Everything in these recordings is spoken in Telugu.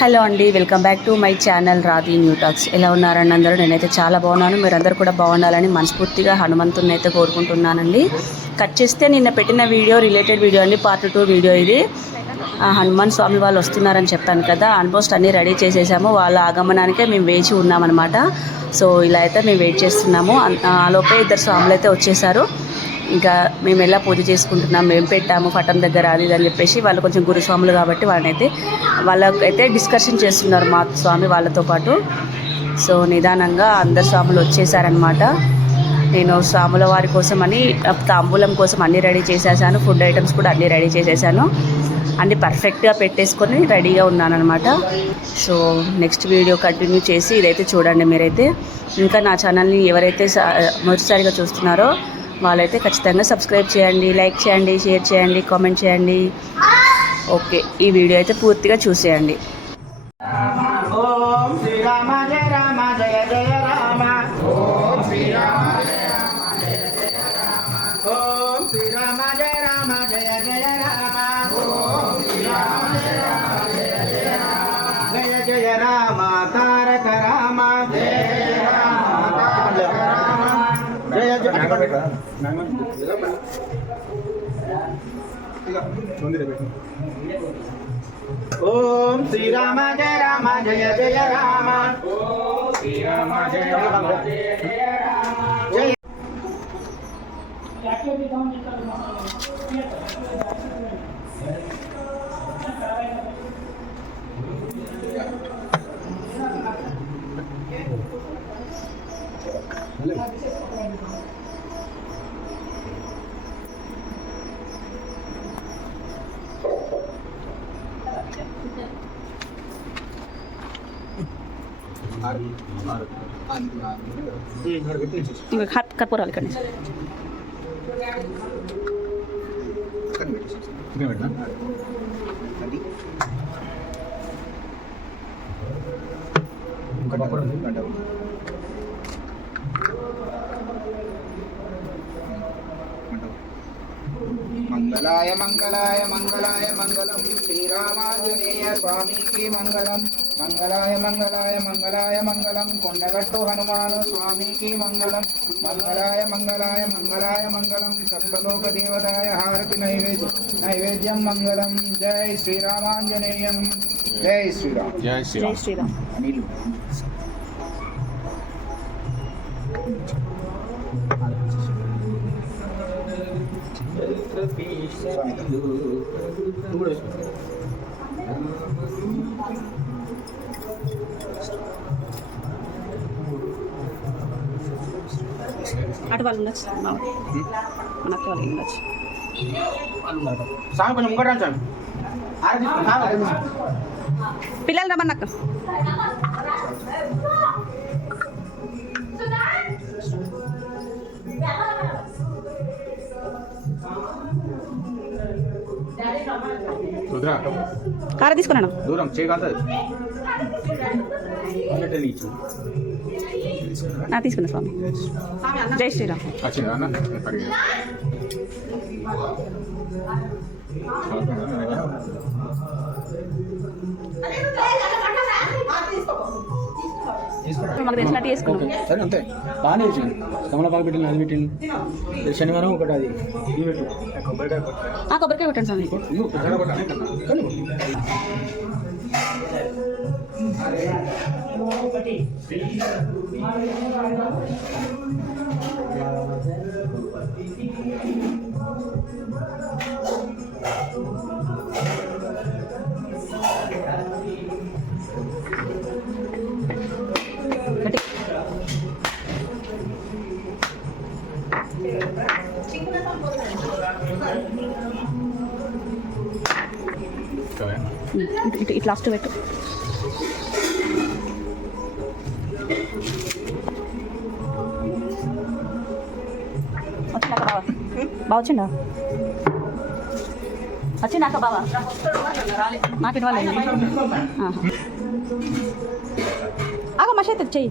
హలో అండి welcome back to my channel Radhi new talks. ఎలా ఉన్నారండి అందరూ? నేనైతే చాలా బాగున్నాను. మీరందరూ కూడా బాగుండాలని మనస్ఫూర్తిగా హనుమంతుని అయితే కోరుకుంటున్నానండి. కట్ చేస్తే నిన్న పెట్టిన వీడియో రిలేటెడ్ వీడియో అండి పార్ట్ టూ వీడియో ఇది. ఆ హనుమాన్ స్వామి వాళ్ళు వస్తున్నారని చెప్పాను కదా ఆల్మోస్ట్ అన్నీ రెడీ చేసేసాము. వాళ్ళ ఆగమనానికే మేము వేచి ఉన్నామన్నమాట. సో ఇలా అయితే మేము వెయిట్ చేస్తున్నాము. ఆలోపే ఆ లోపే ఇద్దరు స్వాములు అయితే వచ్చేసారు. ఇంకా మేము ఎలా పూజ చేసుకుంటున్నాం మేము పెట్టాము పట్టం దగ్గర అది ఇది అని చెప్పేసి వాళ్ళు కొంచెం గురుస్వాములు కాబట్టి వాళ్ళనైతే వాళ్ళకైతే డిస్కషన్ చేస్తున్నారు మా స్వామి వాళ్ళతో పాటు. సో నిదానంగా అందరు స్వాములు వచ్చేసారనమాట నేను స్వాముల వారి కోసం అని తాంబూలం కోసం అన్నీ రెడీ చేసేసాను ఫుడ్ ఐటమ్స్ కూడా అన్నీ రెడీ చేసేసాను. అన్నీ పర్ఫెక్ట్గా పెట్టేసుకొని రెడీగా ఉన్నానన్నమాట. సో నెక్స్ట్ వీడియో కంటిన్యూ చేసి ఇదైతే చూడండి మీరైతే. ఇంకా నా ఛానల్ని ఎవరైతే మొదటిసారిగా చూస్తున్నారో వాళ్ళైతే ఖచ్చితంగా సబ్స్క్రైబ్ చేయండి లైక్ చేయండి షేర్ చేయండి కామెంట్ చేయండి. ఓకే ఈ వీడియో అయితే పూర్తిగా చూసేయండి. ఓం శ్రీరామ జయ రామ జయ జయ రామ ఓం శ్రీరామ జయ రామ. జయ मंगलाय मंगलाय मंगलाय मंगलम। श्रीरामांजनेय स्वामी की मंगलम। మంగళాయ మంగళాయ మంగళాయ మంగళం కొండగట్టు హనుమాను స్వామికి మంగళం మంగళాయ మంగళాయ మంగళాయ మంగళం సప్తలోక దేవతాయ హారతి నైవేద్యం నైవేద్యం మంగళం జై శ్రీరామాంజనేయం జై శ్రీరామ్ జై జై శ్రీరామ్ శ్రీరామ్ అనిల్ అటు వాళ్ళు ఉండొచ్చు. మన అక్క వాళ్ళు ఉండొచ్చు. స్వామి కొంచెం ముంగట స్వామి ఆరతి స్వామి పిల్లలు రమ్మన్న అక్క. రుద్ర కార తీసుకున్నాను దూరం చేయగలుగుతుంది నా తీసుకున్నా స్వామి. జై శ్రీరామ్. తెలిసినట్టు చేసుకున్నాం సరే అంతే. బాగానే వచ్చింది కమలపాకు పెట్టింది అది పెట్టింది శనివారం ఒకటి అది. కొబ్బరికాయ కొబ్బరికాయ పెట్టండి స్వామి. ఇదిగో లాస్ట్ పెట్టు. బాగా వచ్చిందా వచ్చిందాక బావా? నాకు ఇవ్వాలి ఆగ మషైతే చెయ్యి.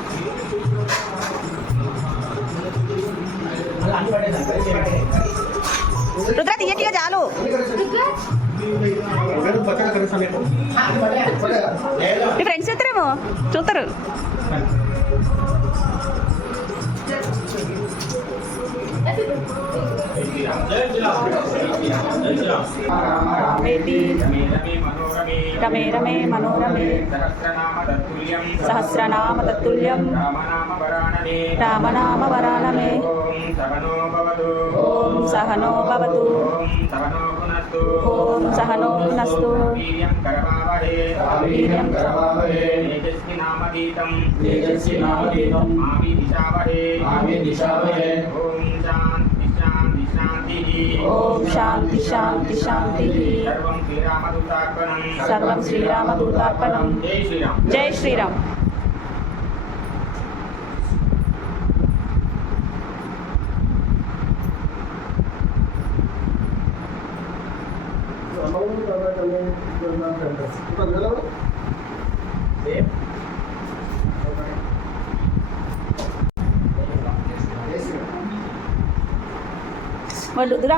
రుద్ర తీయటిగా చాలు మీ ఫ్రెండ్స్ ఇద్దరేమో చూస్తారు. వేటి రమే రమే మనోరమే సహస్రనామ తత్తుల్యం రామనామ వరానమే ఓం సహనో భవతు ఓం సహనో వీర్యం తేజస్వి నామగీతం మావి దిశావహే మావి దిశావహే ఓం శాంతి ఓం శాంతి శాంతి శాంతి. సర్వం శ్రీరామదూతార్పణం. జై శ్రీరామ్. జై శ్రీరామ్ వాళ్ళు వద్దురా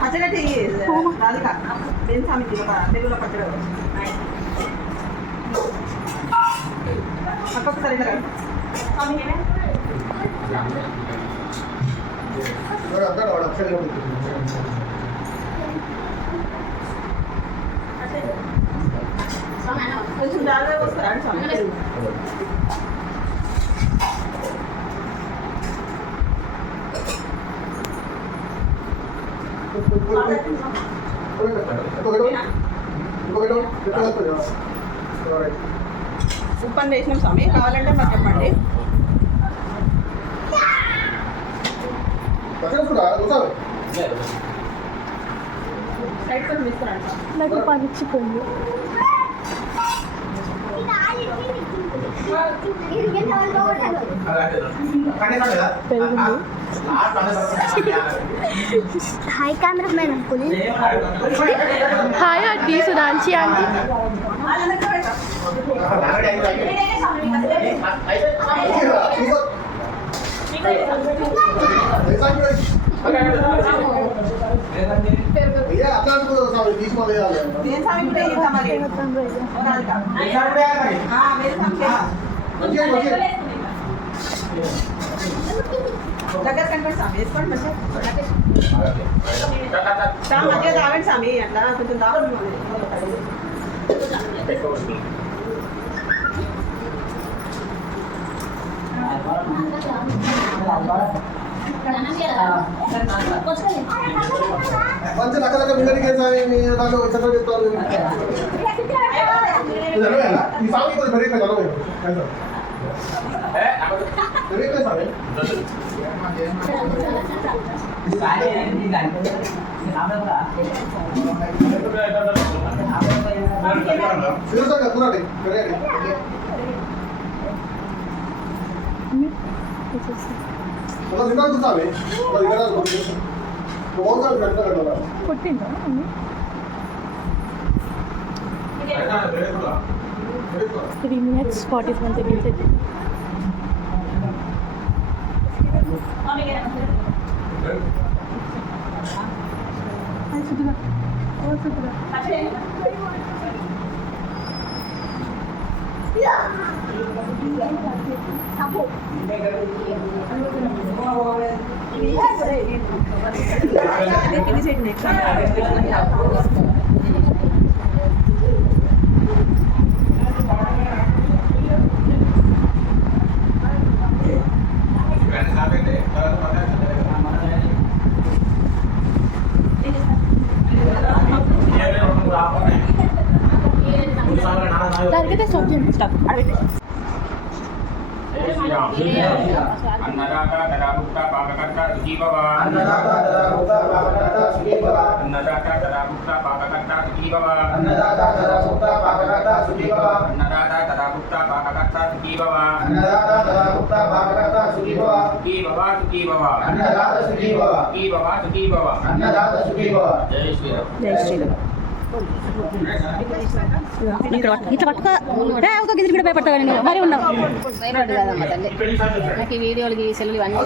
పచ్చడి చెయ్యి రాధిక బెన్ స్వామికి ఒక తెలుగులో పచ్చడి ఒక్కొక్కసారి కొంచెం దాదాపు వస్తారా స్వామి ఉప్పని అని వేసినాం స్వామి కావాలంటే మాకు చెప్పండి. నాకు పగిచ్చిపోయింది hi cameraman uncle hi aunty సుధాంచి aunty దేని స్వామి కూడా ఇద్దాం మరి ఓ రాధిక. ఆ, వేరే స్వామి చేయి. దగ్గర కనపడి స్వామి వేసుకోండి మంచిగా చాలా మంచిగా తాగండి స్వామి అట్లా కొంచెం తాగండి మంచి రకరకాల మిల్లరికి స్వామి మీ దాంట్లో చక్కగా చెప్తారు ఇది అరవేనా? ఈ స్వామి కొంచెం పెరిగి అరవై ಕೊಟ್ಟಿಲ್ಲ three minutes forty seven seconds అయితే దానికైతే స్టాప్ చేయండి అన్నదాత తదాభుక్త పాకకర్త సుఖీ అన్నదాత తదాభుక్త పాకకర్త సుఖీ అన్నదాత తదాభుక్త పాకకర్త సుఖీ అన్నదాత తదాభుక్త పాకకర్త సుఖీ అన్నదాత తదాభుక్త పాకకర్త సుఖీ అన్నదాత తదాభుక్త అన్నదాత అన్నదాత జై శ్రీరామ్ జై శ్రీరామ్. ఇక్కడ ఇట్లా పట్టుకో. ఒక గిన్నె కూడా భయపడతావు నువ్వు. మరి ఉన్నావు. భయపడ్డు కదమ్మా తల్లి. నాకు ఈ వీడియోలు ఈ సెల్లు ఇవన్నీ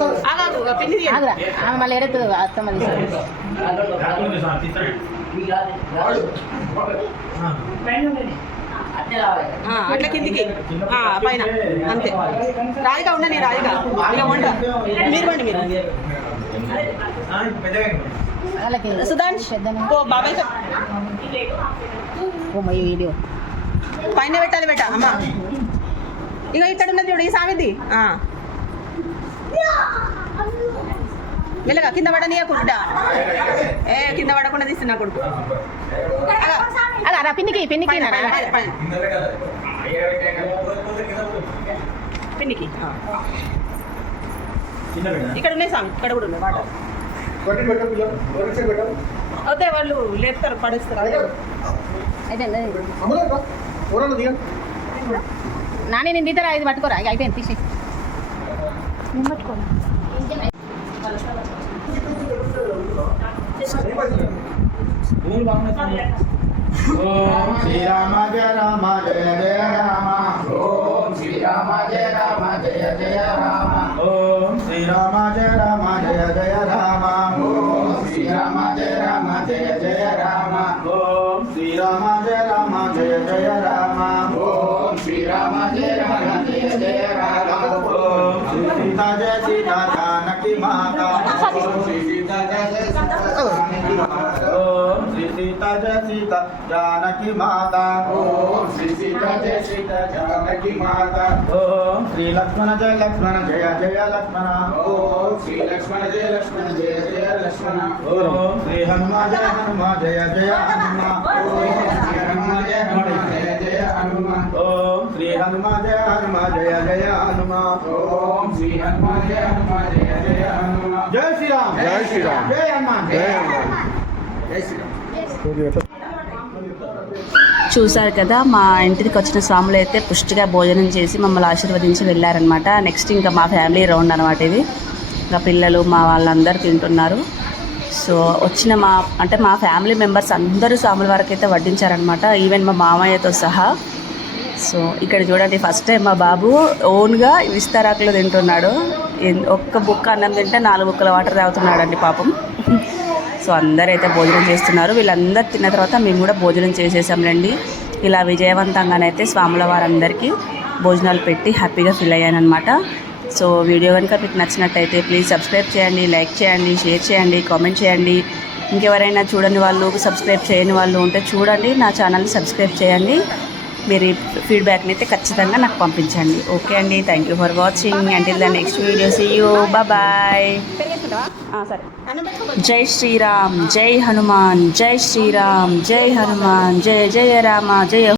ఆగురా. ఆమె మళ్ళీ ఎడుతుంది అత్తమ్మ అట్లా కిందికి. ఆ, పైన. అంతే. రాయిగా ఉండని రాయిగా మీరు మీరు. సుధాంష్ ఓ బాబాయ్ వీడియో. పైన పెట్టాలి బెట్ట అమ్మా. ఇక ఇక్కడ ఉన్నది చూడు ఈ సామిది. మెల్లగా కింద పడనీయ కుడ్డ ఏ కింద పడకుండా తీస్తున్నా కొడుకు. అలా, పిన్నికి పిన్నికి. పిన్నికి ఆ. ఇక్కడ ఉన్నాయి సామి ఇక్కడ కూడా ఉన్నాయి వాటర్. అదే వాళ్ళు లేపుతారు పడేస్తారు. దిగండి నాని నేను తీతారా ఇది పట్టుకోరా అయిపోయింది తీసి నేను పట్టుకోను ఓం శ్రీరామ జయ రామ జయ జయ రామ ఓం శ్రీరామ జయ రామ జయ జయ రామ. ఓం శ్రీరామ జయ రామ జయ జయ రామ. జయ జయ రామ ఓం శ్రీరామ జయ రామ జయ జయ రామ ఓం శ్రీరామ జయ రామ జయ జయ రామ ఓం శ్రీ సీతా జయ సీతా జానకి మాతా ఓం శ్రీ సీతా జయ సీతా ఓం శ్రీ సీతా జయ సీత జానకి మాత ఓం శ్రీ సీత జయ సీత జానకి మాత ఓం శ్రీ లక్ష్మణ జయ లక్ష్మణ జయ జయ లక్ష్మణ ఓం శ్రీ లక్ష్మణ జయ లక్ష్మణ జయ శ్రీ హనుమ జయ హనుమ జయ జయ హనుమ శ్రీ హనుమ జయ హనుమ జయ జయ హనుమ ఓం శ్రీ హనుమ జయ హనుమ జయ జయ హనుమ ఓం శ్రీ హనుమ జయ హనుమ జయ జయ హనుమ జయ శ్రీరామ్ జయ శ్రీరామ్ జయ హనుమాన్ జయ హనుమాన్ జయ శ్రీరామ్ చూశారు కదా మా ఇంటికి వచ్చిన స్వాములు అయితే పుష్టిగా భోజనం చేసి మమ్మల్ని ఆశీర్వదించి వెళ్ళారనమాట నెక్స్ట్ ఇంకా మా ఫ్యామిలీ రౌండ్ అనమాట ఇది. ఇంకా పిల్లలు మా వాళ్ళందరూ తింటున్నారు. సో వచ్చిన మా అంటే మా ఫ్యామిలీ మెంబర్స్ అందరూ స్వాముల వారికి అయితే వడ్డించారనమాట ఈవెన్ మా మామయ్యతో సహా. సో ఇక్కడ చూడండి ఫస్ట్ టైం మా బాబు ఓన్గా విస్తారాకులు తింటున్నాడు. ఒక్క బుక్క అన్నం తింటే నాలుగు బుక్కల వాటర్ తాగుతున్నాడండి పాపం. సో అందరూ అయితే భోజనం చేస్తున్నారు. వీళ్ళందరూ తిన్న తర్వాత మేము కూడా భోజనం చేసేసాంలేండి ఇలా విజయవంతంగానైతే స్వాముల వారందరికీ భోజనాలు పెట్టి హ్యాపీగా ఫీల్ అయ్యానమాట సో వీడియో కనుక మీకు నచ్చినట్టయితే ప్లీజ్ సబ్స్క్రైబ్ చేయండి లైక్ చేయండి షేర్ చేయండి కామెంట్ చేయండి. ఇంకెవరైనా చూడని వాళ్ళు సబ్స్క్రైబ్ చేయని వాళ్ళు ఉంటే చూడండి నా ఛానల్ని సబ్స్క్రైబ్ చేయండి. మీరు ఫీడ్బ్యాక్ని అయితే ఖచ్చితంగా నాకు పంపించండి. ఓకే అండి thank you for watching until the next video see you bye సరే జై శ్రీరామ్ జై హనుమాన్ జై శ్రీరామ్ జై హనుమాన్ జయ జయ రామ జయ